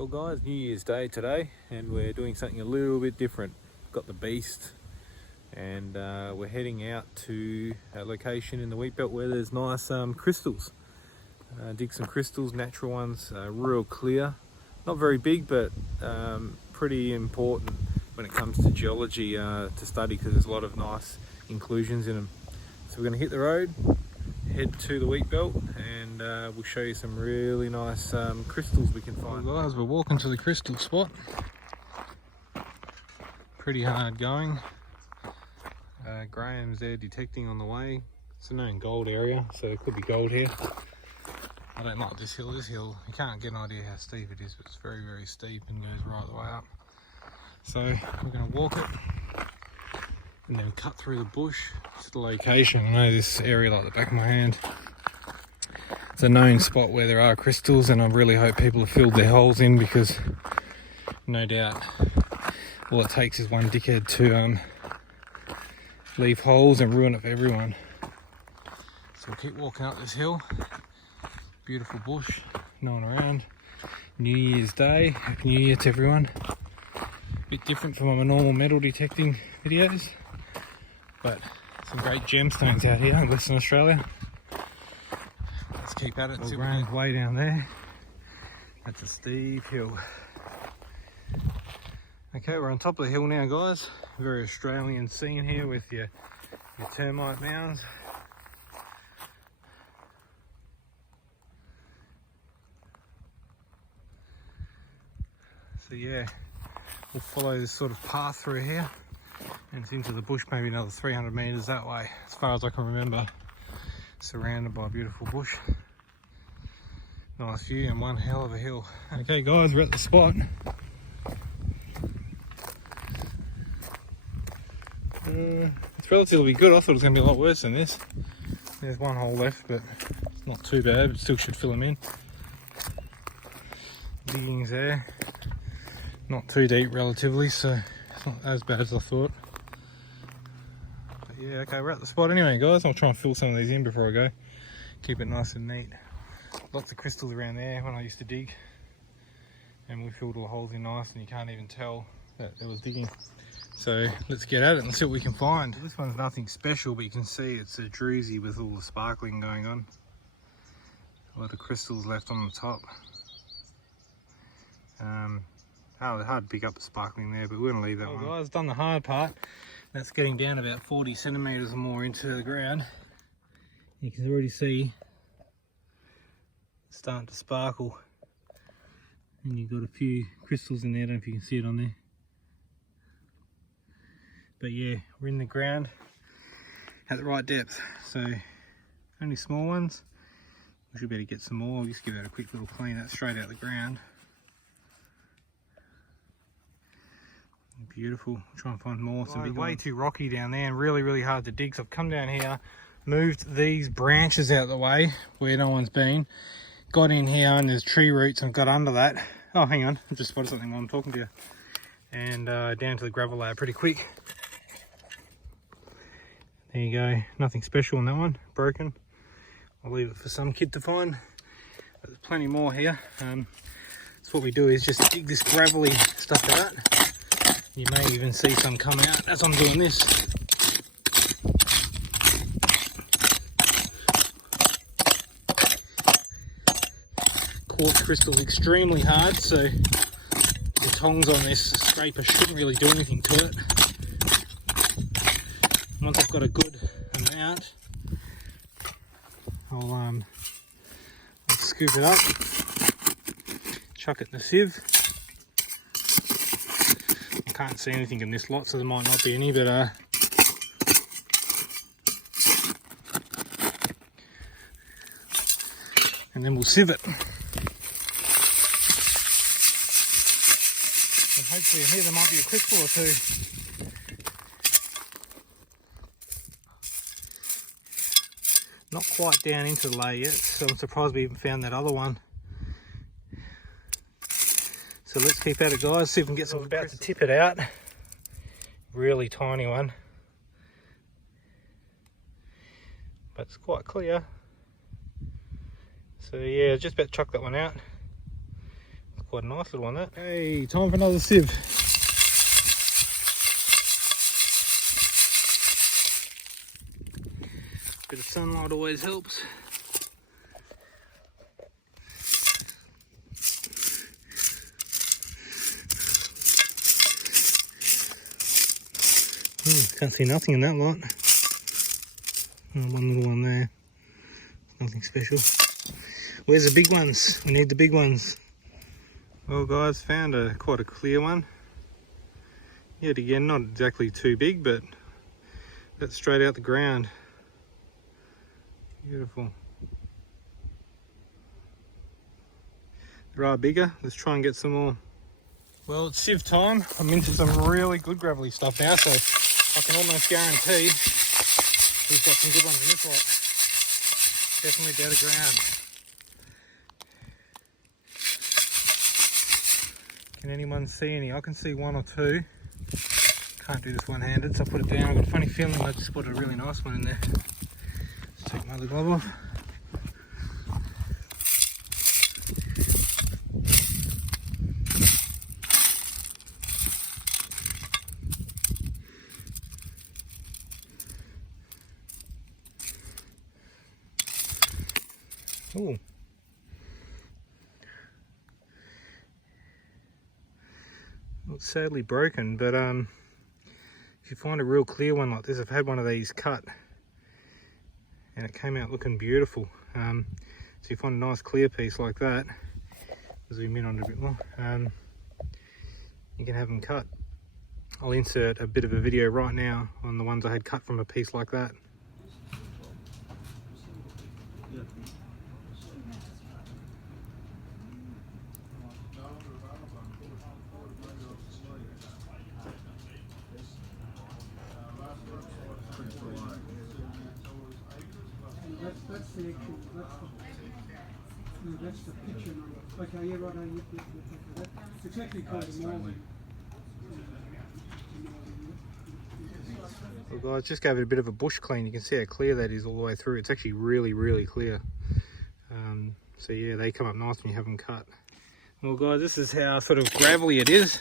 Well guys, New Year's Day today and we're doing something a little bit different. Got the beast and we're heading out to a location in the wheat belt where there's nice crystals. Dig some crystals, natural ones, real clear. Not very big, but pretty important when it comes to geology to study, because there's a lot of nice inclusions in them. So we're going to hit the road, head to the wheat belt, and we'll show you some really nice crystals we can find. Well guys, we're walking to the crystal spot. Pretty hard going. Graham's there detecting on the way. It's a known gold area, so there could be gold here. I don't like this hill. This hill, you can't get an idea how steep it is, but it's very, very steep and goes right the way up. So we're going to walk it and then cut through the bush to the location. I know this area like the back of my hand. It's a known spot where there are crystals, and I really hope people have filled their holes in, because no doubt all it takes is one dickhead to leave holes and ruin it for everyone. So we'll keep walking up this hill. Beautiful bush, no one around. New Year's Day, Happy New Year to everyone. A bit different from my normal metal detecting videos, but some great gemstones out here in Western Australia. Let's keep at it. Graham's way down there. That's a steep hill. Okay, we're on top of the hill now, guys. Very Australian scene here with your termite mounds. So yeah, we'll follow this sort of path through here, and it's into the bush, maybe another 300 metres that way, as far as I can remember. Surrounded by a beautiful bush. Nice view and one hell of a hill. Okay guys, we're at the spot. It's relatively good. I thought it was going to be a lot worse than this. There's one hole left, but it's not too bad, but still should fill them in. Diggings there. Not too deep relatively, so it's not as bad as I thought. But yeah, okay, we're at the spot anyway guys. I'll try and fill some of these in before I go. Keep it nice and neat. Lots of crystals around there when I used to dig, and we filled all the holes in nice, and you can't even tell that there was digging. So let's get at it and see what we can find. This one's nothing special, but you can see it's a druzy with all the sparkling going on. A lot of crystals left on the top. Hard to pick up the sparkling there, but we're going to leave that one. Guys, done the hard part. That's getting down about 40 centimetres or more into the ground. You can already see it's starting to sparkle. And you've got a few crystals in there. I don't know if you can see it on there. But yeah, we're in the ground at the right depth. So only small ones. We should be able to get some more. I'll just give that a quick little clean. That's straight out the ground. Beautiful. I'll try and find more. Some big way too rocky down there and really, really hard to dig. So I've come down here, moved these branches out of the way where no one's been, got in here, and there's tree roots, and got under that. Oh, hang on, I've just spotted something while I'm talking to you. And down to the gravel layer pretty quick. There you go. Nothing special on that one. Broken. I'll leave it for some kid to find. But there's plenty more here. So what we do is just dig this gravelly stuff out. You may even see some come out as I'm doing this. Quartz crystal is extremely hard, so the tongs on this scraper shouldn't really do anything to it. Once I've got a good amount, I'll scoop it up, chuck it in the sieve. I can't see anything in this lot, so there might not be any, but and then we'll sieve it. And hopefully in here there might be a crystal or two. Not quite down into the layer yet, so I'm surprised we even found that other one. So let's keep at it guys, see if we can get some. I'm about to tip it out. Really tiny one. But it's quite clear. So yeah, just about to chuck that one out. quite a nice little one, that. Hey, time for another sieve. Bit of sunlight always helps. Can't see nothing in that light. One little one there. Nothing special. Where's the big ones? We need the big ones. Well guys, found quite a clear one. Yet again, not exactly too big, but that's straight out the ground. Beautiful. There are bigger. Let's try and get some more. Well, it's sieve time. I'm into some really good gravelly stuff now, so I can almost guarantee we've got some good ones in this lot. Definitely out of ground. Can anyone see any? I can see one or two. Can't do this one-handed, so I'll put it down. I've got a funny feeling I just spotted a really nice one in there. Let's take my other glove off. Oh. Well, it's sadly broken, but if you find a real clear one like this, I've had one of these cut and it came out looking beautiful. So you find a nice clear piece like that, zoom in on it a bit more, you can have them cut. I'll insert a bit of a video right now on the ones I had cut from a piece like that. That's the picture number. Okay, yeah, right. It's actually called the Northern. Well guys, just gave it a bit of a bush clean. You can see how clear that is all the way through. It's actually really, really clear. So yeah, they come up nice when you have them cut. Well guys, this is how sort of gravelly it is.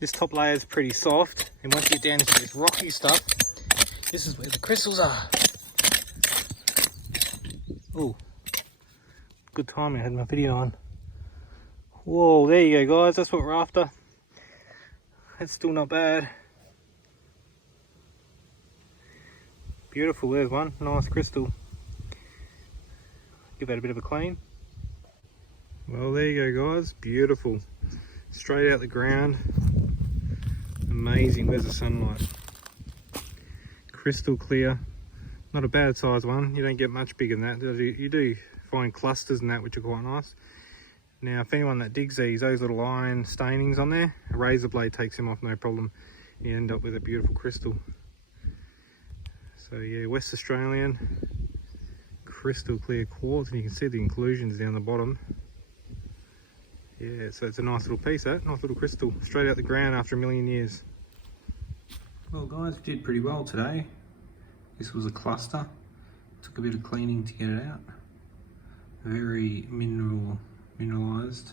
This top layer is pretty soft, and once you get down into this rocky stuff, this is where the crystals are. Oh, good timing, I had my video on. Whoa, there you go guys, that's what we're after. That's still not bad. Beautiful, there's one, nice crystal. Give that a bit of a clean. Well, there you go guys, beautiful. Straight out the ground. Amazing, where's the sunlight? Crystal clear. Not a bad size one, you don't get much bigger than that. You do find clusters and that which are quite nice. Now if anyone that digs these, those little iron stainings on there, a razor blade takes them off no problem. You end up with a beautiful crystal. So yeah, West Australian crystal clear quartz, and you can see the inclusions down the bottom. Yeah, so it's a nice little piece, that nice little crystal, straight out the ground after a million years. Well guys, we did pretty well today. This was a cluster, took a bit of cleaning to get it out. Very mineralized,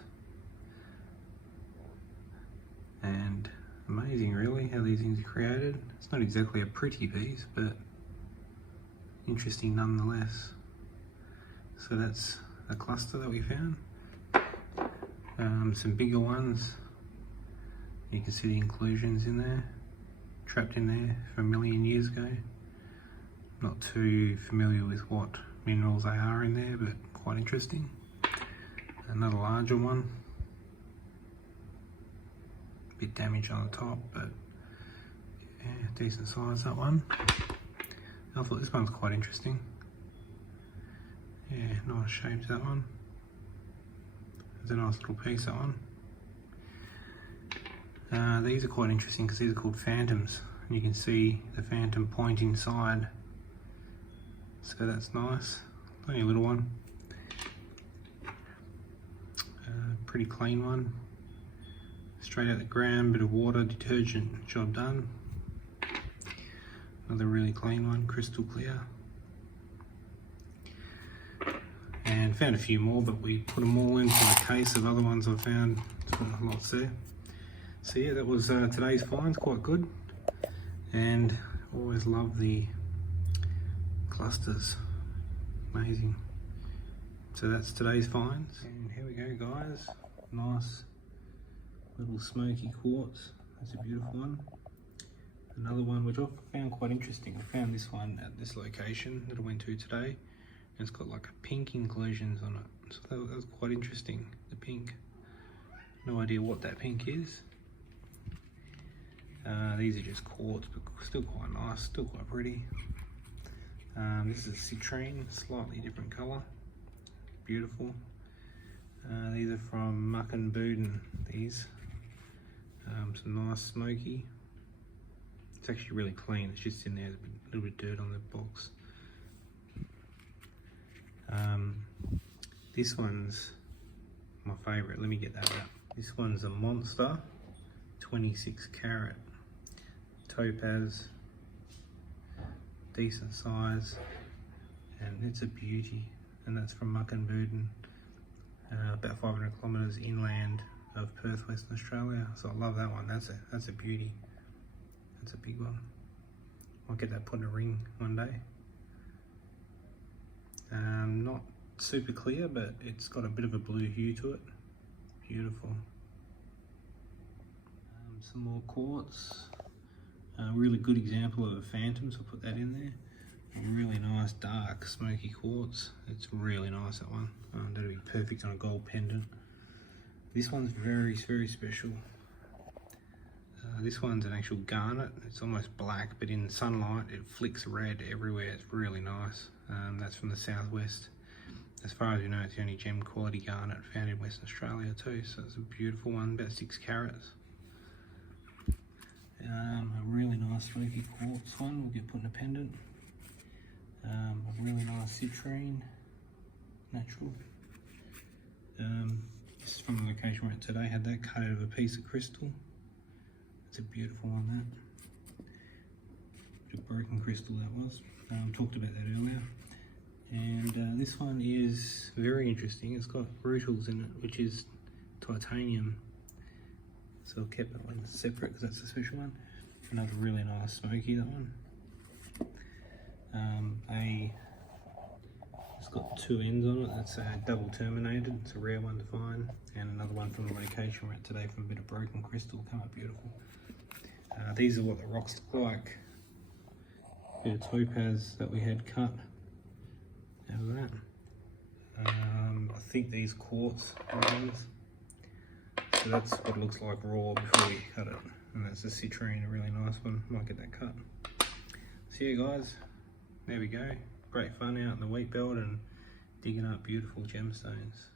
and amazing really how these things are created. It's not exactly a pretty piece, but interesting nonetheless. So that's a cluster that we found. Some bigger ones, you can see the inclusions in there, trapped in there from a million years ago. Not too familiar with what minerals they are in there, but quite interesting. Another larger one, bit damaged on the top, but yeah, decent size that one. I thought this one's quite interesting. Yeah, nice shape that one. It's a nice little piece, that one. These are quite interesting because these are called phantoms. And you can see the phantom point inside. So that's nice. Only a little one. Pretty clean one. Straight out the ground, bit of water, detergent, job done. Another really clean one, crystal clear. and found a few more, but we put them all into a case of other ones I found. Lots there. So yeah, that was today's finds, quite good. And always love the clusters, amazing. So that's today's finds. And here we go guys, nice little smoky quartz. That's a beautiful one. Another one which I found quite interesting. I found this one at this location that I went to today, and it's got like a pink inclusions on it. So that was quite interesting, the pink. No idea what that pink is. These are just quartz, but still quite nice, still quite pretty. This is citrine, slightly different colour, beautiful. These are from Muck and Boodin. These, some nice smoky. It's actually really clean. It's just in there, there's a little bit of dirt on the box. This one's my favourite. Let me get that out. This one's a monster, 26 carat topaz, decent size, and it's a beauty. And that's from Muck and Boodin, about 500 kilometres inland of Perth, Western Australia. So I love that one. That's a beauty. That's a big one. Might get that put in a ring one day. Not super clear, but it's got a bit of a blue hue to it. Beautiful. Some more quartz. A really good example of a phantom, so I'll put that in there. A really nice dark smoky quartz. It's really nice, that one. That'll be perfect on a gold pendant. This one's very, very special. This one's an actual garnet. It's almost black, but in sunlight it flicks red everywhere. It's really nice. That's from the southwest. As far as you know, it's the only gem quality garnet found in Western Australia too. So it's a beautiful one, about 6 carats. A really nice smoky quartz one will get put in a pendant. A really nice citrine, natural. This is from the location we're at today. Had that cut out of a piece of crystal. It's a beautiful one, that. Bit of broken crystal that was. Talked about that earlier. And this one is very interesting. It's got rutils in it, which is titanium. So I kept that one separate because that's a special one. Another really nice smoky, that one. It's got 2 ends on it. That's double terminated. It's a rare one to find. And another one from the location we're at today from a bit of broken crystal. Come up beautiful. These are what the rocks look like. Bit of topaz that we had cut out of that. I think these quartz ones. So that's what it looks like raw before we cut it. And that's a citrine, a really nice one. Might get that cut. So yeah guys, there we go. Great fun out in the wheat belt and digging up beautiful gemstones.